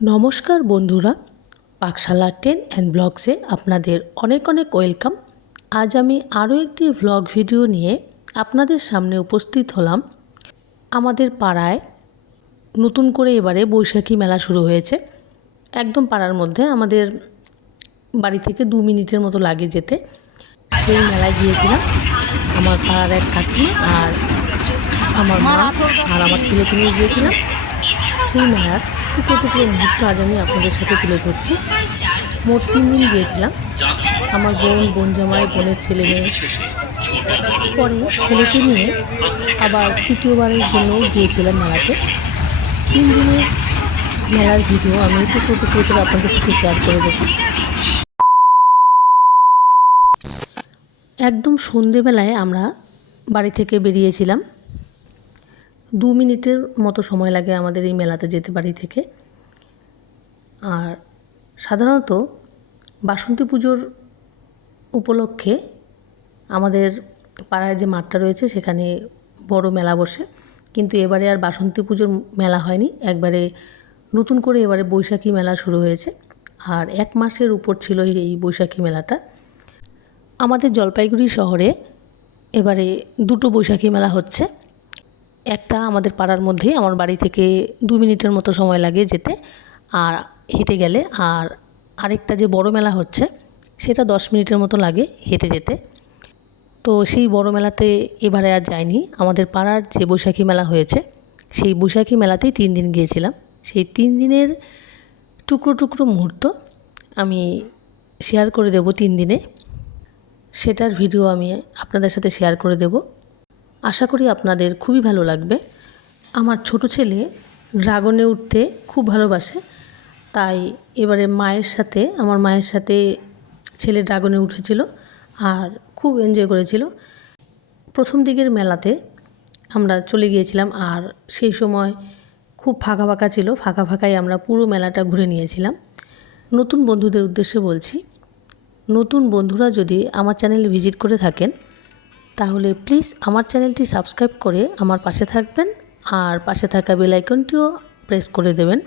নমস্কার বন্ধুরা, পাকশালা ten and ব্লগসে আপনাদের অনেক অনেক ওয়েলকাম। আজ আমি আরও একটি ভ্লগ ভিডিও নিয়ে আপনাদের সামনে উপস্থিত হলাম। আমাদের পাড়ায় নতুন করে এবারে বৈশাখী মেলা শুরু হয়েছে। একদম পাড়ার মধ্যে আমাদের বাড়ি থেকে দু মিনিটের মতো লাগে যেতে। সেই মেলায় গিয়েছিলাম, আমার পাড়ার এক কাকি আর আমার মা আর আমার ছেলেকে নিয়ে গিয়েছিলাম। সেই মেলার টুকরো টুকরো মুহূর্ত আজ আমি আপনাদের সাথে তুলে ধরছি। মোট তিন দিন গিয়েছিলাম। আমার বোন বোন জামাই, বোনের ছেলে মেয়ে। পরে ছেলেকে নিয়ে আবার তৃতীয়বারের জন্য গিয়েছিলাম মেলাতে। তিন দিনের মেলার ভিডিও আমি টুকরো টুকরো করে আপনাদের সাথে শেয়ার করে দেবো। একদম সন্ধেবেলায় আমরা বাড়ি থেকে বেরিয়েছিলাম। দু মিনিটের মতো সময় লাগে আমাদের এই মেলাতে যেতে বাড়ি থেকে। আর সাধারণত বাসন্তী পুজোর উপলক্ষে আমাদের পাড়ার যে মাঠটা রয়েছে সেখানে বড় মেলা বসে। কিন্তু এবারে আর বাসন্তী পুজোর মেলা হয়নি, একবারে নতুন করে এবারে বৈশাখী মেলা শুরু হয়েছে। আর এক মাসের উপর ছিল এই বৈশাখী মেলাটা। আমাদের জলপাইগুড়ি শহরে এবারে দুটো বৈশাখী মেলা হচ্ছে। একটা আমাদের পাড়ার মধ্যেই আমার বাড়ি থেকে দু মিনিটের মতো সময় লাগে যেতে, আর হেঁটে গেলে, আর আরেকটা যে বড় মেলা হচ্ছে, সেটা দশ মিনিটের মতো লাগে হেঁটে যেতে। তো সেই বড় মেলাতে এবারে আর যাইনি। আমাদের পাড়ার যে বৈশাখী মেলা হয়েছে, সেই বৈশাখী মেলাতেই তিন দিন গিয়েছিলাম। সেই তিন দিনের টুকরো টুকরো মুহূর্ত আমি শেয়ার করে দেব তিন দিনে। সেটার ভিডিও আমি আপনাদের সাথে শেয়ার করে দেব। আশা করি আপনাদের খুবই ভালো লাগবে। আমার ছোট ছেলে ড্রাগনে উঠতে খুব ভালোবাসে, তাই এবারে মায়ের সাথে, আমার মায়ের সাথে ছেলে ড্রাগনে উঠেছিল আর খুব এনজয় করেছিল। প্রথম দিকের মেলাতে আমরা চলে গিয়েছিলাম আর সেই সময় খুব ফাঁকা ফাঁকা ছিল, ফাঁকা ফাঁকাই আমরা পুরো মেলাটা ঘুরে নিয়েছিলাম। নতুন বন্ধুদের উদ্দেশ্যে বলছি, নতুন বন্ধুরা যদি আমার চ্যানেলে ভিজিট করে থাকেন তাহলে প্লিজ আমার চ্যানেলটি সাবস্ক্রাইব করে আমার পাশে থাকবেন আর পাশে থাকা বেল আইকনটিও প্রেস করে দেবেন।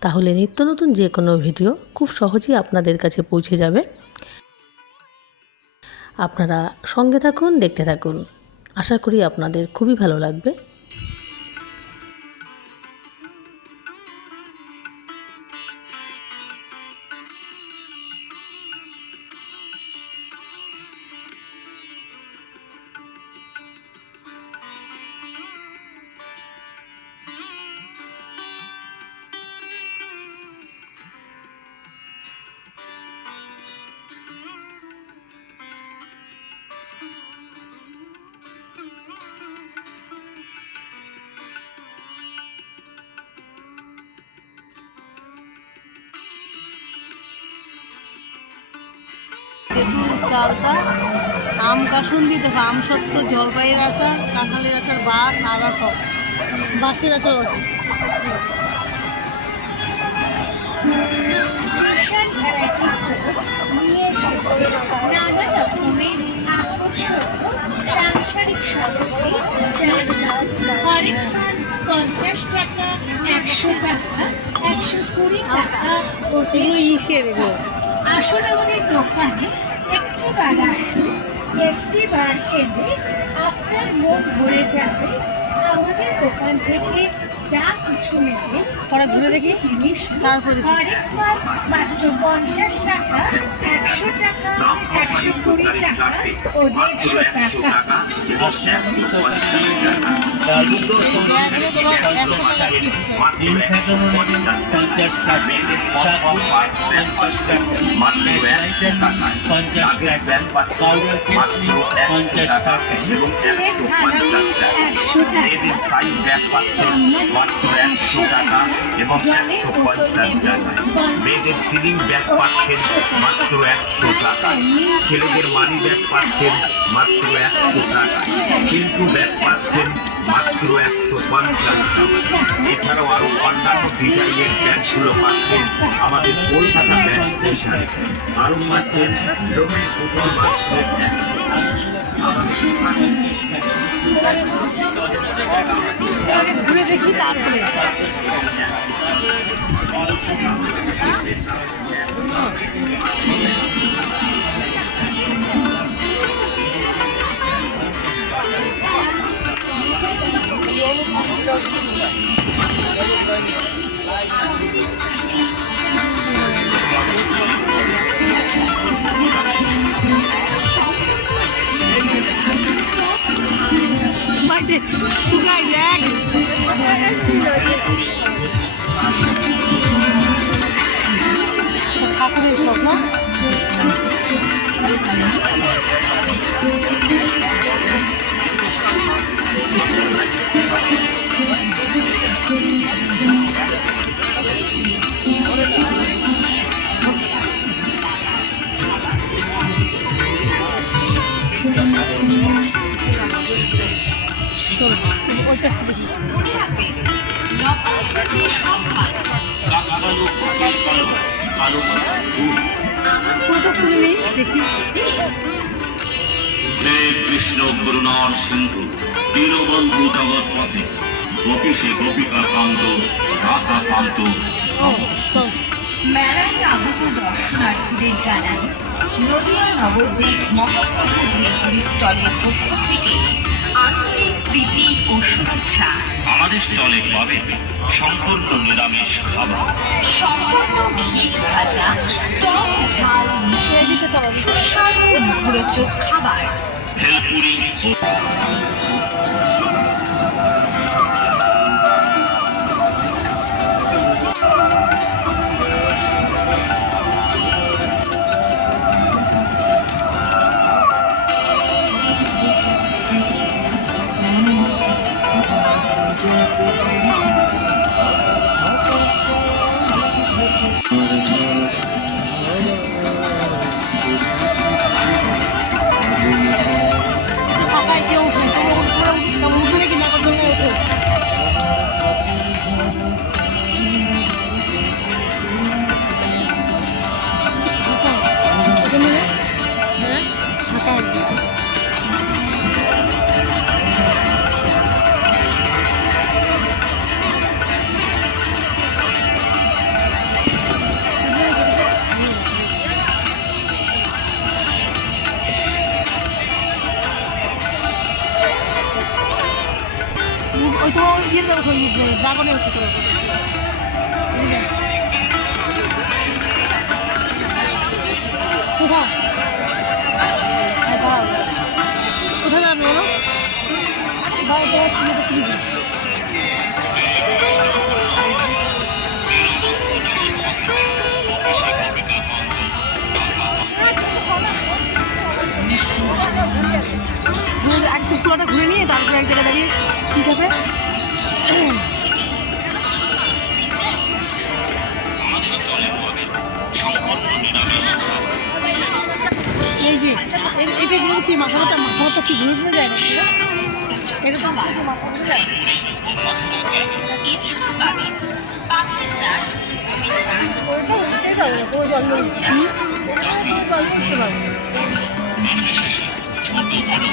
তাহলে নিত্য নতুন যে কোনো ভিডিও খুব সহজেই আপনাদের কাছে পৌঁছে যাবে। আপনারা সঙ্গে থাকুন, দেখতে থাকুন। আশা করি আপনাদের খুবই ভালো লাগবে। চালটা আম কাসুন্দি দেখো আম সত্য জলপাইয়ের আচার কাঁঠালের আচার বাস আদা সব। বাসের আচার আছে পঞ্চাশ টাকা একশো টাকা একশো কুড়ি টাকা ইসের আসুন আমাদের দোকানে একটিবার আসুন একটিবার এলে আপনার মন ভরে যাবে আমাদের দোকান থেকে যা কিছু নেবে পরে ঘুরে দেখি জিনিস তারপরে মাত্র পঞ্চাশ টাকা একশো টাকা একশো কুড়ি টাকা ও দেড়শো টাকা। ব্যাগগুলো তোমার একশো টাকা পঞ্চাশ টাকা। পাউডার কেসি পঞ্চাশ টাকা একশো টাকা এবং একশো পঞ্চাশ টাকা। মেয়েদের সিলিং ব্যাগ পাচ্ছেন মাত্র একশো টাকা। ছেলেদের মানি ব্যাগ পাচ্ছেন মাত্র একশো টাকা। কিন্তু ব্যাগ পাচ্ছেন মাত্র একশো পঞ্চাশ টাকা। এছাড়াও আরও অন্যান্য ডিজাইনের ব্যাগগুলো পাচ্ছেন আমাদের কলকাতা ব্যাগ স্টেশনে আরও পাচ্ছেন মাছের ঘুরে দেখি তারপরে বাইতে ঠাকুরের সব না ওইটা নেই দেখি হে কৃষ্ণ করুণার সিন্ধু দীনবন্ধু জগৎপথে গোপীশে গোপিকা কান্ত রাধা কান্ত মেলায় আগত দর্শনার্থীদের জানান নদিয়া নবদ্বীপ মহাপ্রভু ভেলপুরি স্টলের পক্ষ থেকে আন্তরিক প্রীতি ও শুভেচ্ছা। আমাদের স্টলে পাবে সম্পূর্ণ নিরামিষ খাবার। সম্পূর্ণ ঘি ভাজা টক ঝাল মিশিয়ে সুস্বাদু মুখরোচক খাবার। ভেলপুরি ওই তোমার ইয়ের দেবো ওই ড্রাগনের উঠে করে কোথাও। কোথায় যাবে বলো দাঁড়াও, খাবার এই যে এটা এগুলো কি মাথা মাথা মাথা মাথা কি ঘুরে ঘুরে যায় না এটা তো মাথা ঘুরে যায়। এছাড়া পাবেন পাপড়ি চাট দই চাট ছোট বড়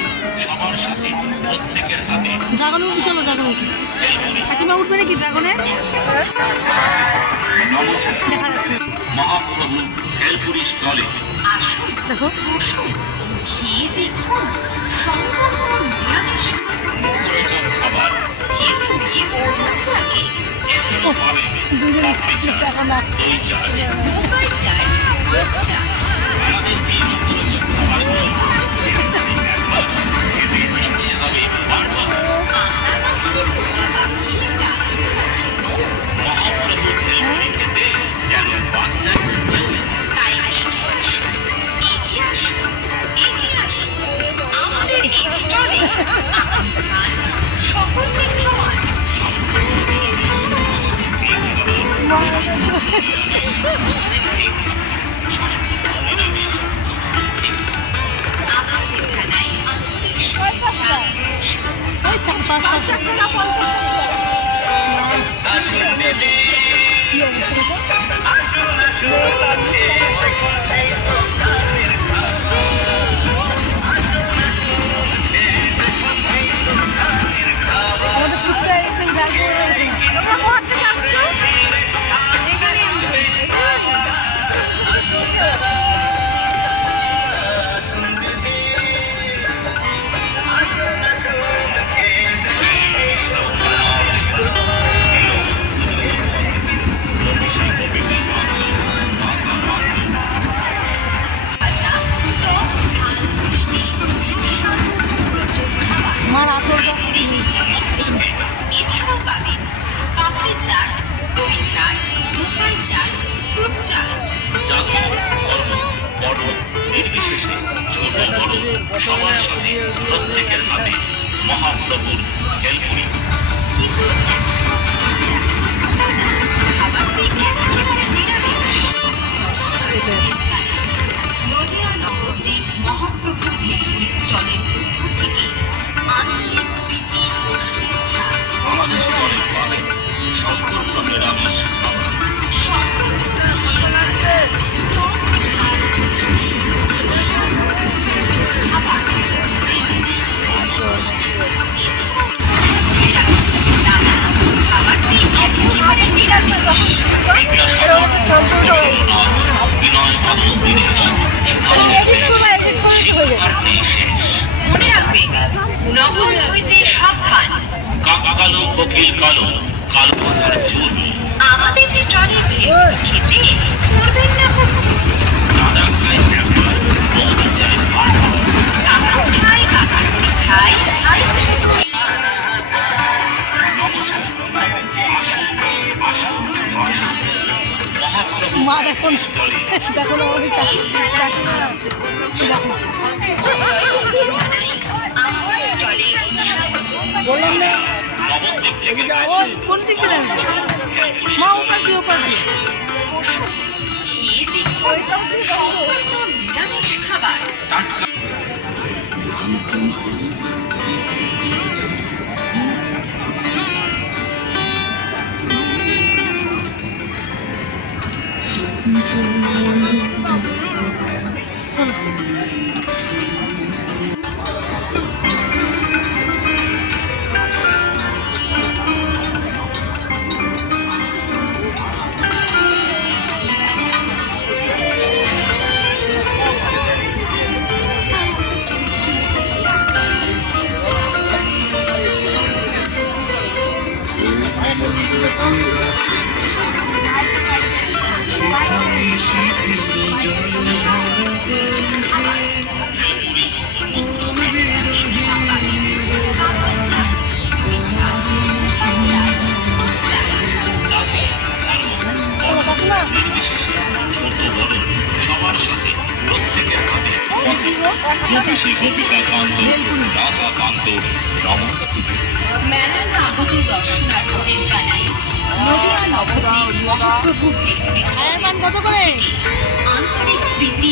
সবার সাথে প্রত্যেকের হাতে। ড্রাগনে উঠে চলো ড্রাগনে উঠে। কাকিমা উঠবে নাকি ড্রাগনে? নমস্কার। দেখা যাচ্ছে। মহাপ্রভু ভেলপুরি স্টলে আসুন। দেখো খেয়ে দেখুন। সম্পূর্ণ নিরামিষ। খাবার ভেলপুরি ও থাকে এছাড়াও পাবেন দুজনে দেখা আমাদের জানাই আন্তরিক প্রত্যেকের হাতে মহাপ্রভুর হেলপুরি মনে রাখবে নগর হইতে সাবধান কালো কোকিল কালো কালো মাথার চুল আমাদের স্টলে খেতে করবেন না দেখো না বললাম কোন দিক থেকে? মা ওপার দিয়ে ওপার দিয়ে গোপীশী গোপিকা কান্ত রাধা কান্ত নমস্তে মেলার আগত দর্শনার্থীদের জানাই নদিয়া নবদ্বীপ মান কত করে? আন্তরিক প্রীতি